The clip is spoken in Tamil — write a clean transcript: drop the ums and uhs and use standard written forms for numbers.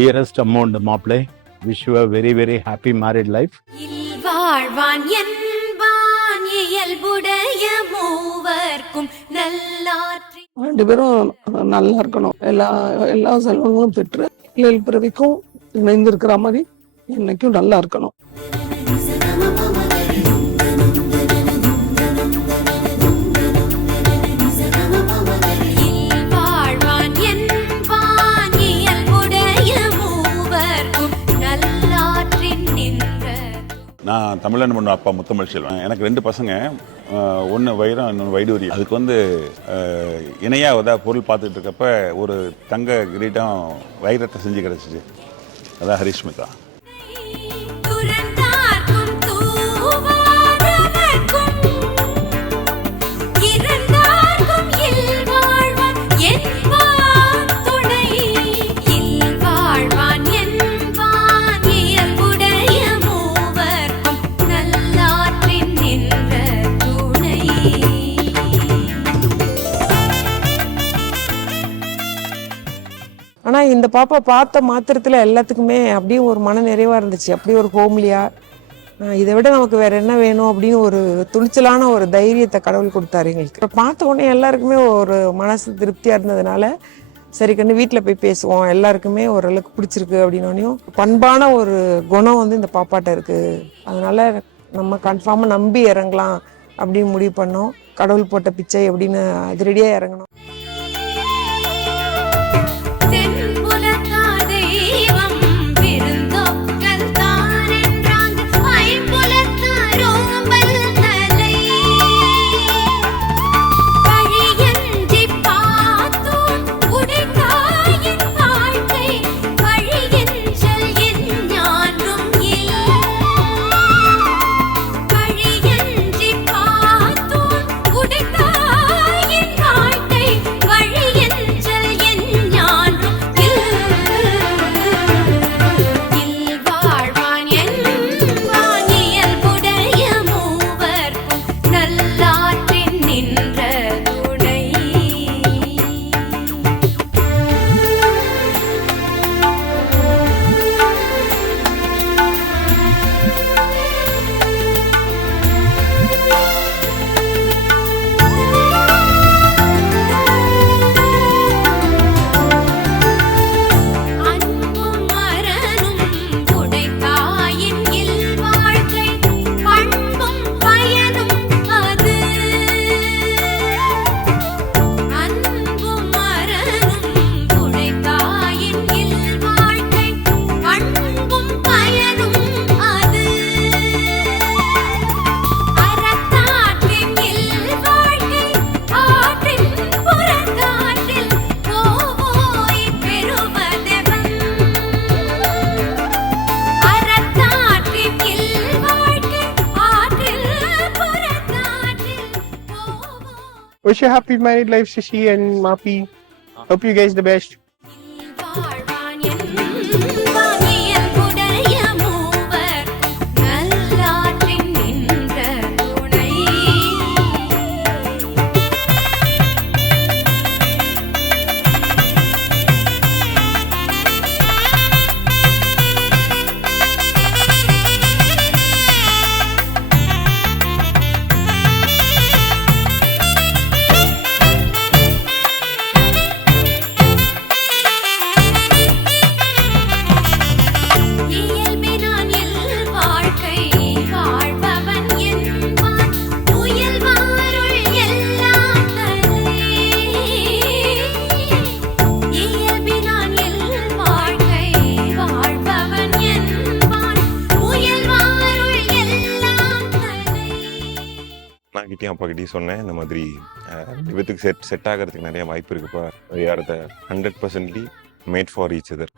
Dearest Amma and Maple, wish you a very, very happy married life. வாழ்வான் என்பான் இயல்புடைய மூவர்க்கும் நல்லாற்றி. ரெண்டு பேரும் நல்லா இருக்கணும். எல்லா செல்வங்களும் பெற்று பிள்ளைகள் பிறவிக்கும் இணைந்திருக்கிற மாதிரி என்னைக்கும் நல்லா இருக்கணும். நான் தமிழன் பொண்ணு அப்பா முத்தமிழ் செல்வன். எனக்கு 2 பசங்க, ஒன்று வைரம், இன்னொன்று வைடூரி. அதுக்கு இணையாக பொருள் பார்த்துட்டு இருக்கப்ப ஒரு தங்க கிரீடம் வைரத்தை செஞ்சு கிடச்சிச்சு. அதான் ஹரிஷ்மிதா. ஆனால் இந்த பாப்பா பார்த்த மாத்திரத்தில் எல்லாத்துக்குமே அப்படியே ஒரு மன நிறைவாக இருந்துச்சு. அப்படியே ஒரு ஹோம்லியா, இதை விட நமக்கு வேற என்ன வேணும் அப்படின்னு ஒரு துணிச்சலான ஒரு தைரியத்தை கடவுள் கொடுத்தாரு எங்களுக்கு. பார்த்த உடனே எல்லாருக்குமே ஒரு மனசு திருப்தியாக இருந்ததுனால சரி கண்ணு வீட்டில் போய் பேசுவோம், எல்லாருக்குமே ஓரளவுக்கு பிடிச்சிருக்கு அப்படின்னோடனையும் பண்பான ஒரு குணம் இந்த பாப்பாட்ட இருக்குது. அதனால நம்ம கன்ஃபார்மாக நம்பி இறங்கலாம் அப்படின்னு முடிவு பண்ணோம். கடவுள் போட்ட பிச்சை அப்படின்னு அதிரடியாக இறங்கணும். Wish you a happy married life, Shashi and Mapi. Hope you guys the best. கிட்டேயும் அப்பா கிட்டேயும் சொன்னேன், இந்த மாதிரி வித்துக்கு செட் ஆகிறதுக்கு நிறைய வாய்ப்பு இருக்குப்பா. We are the 100% made for each other.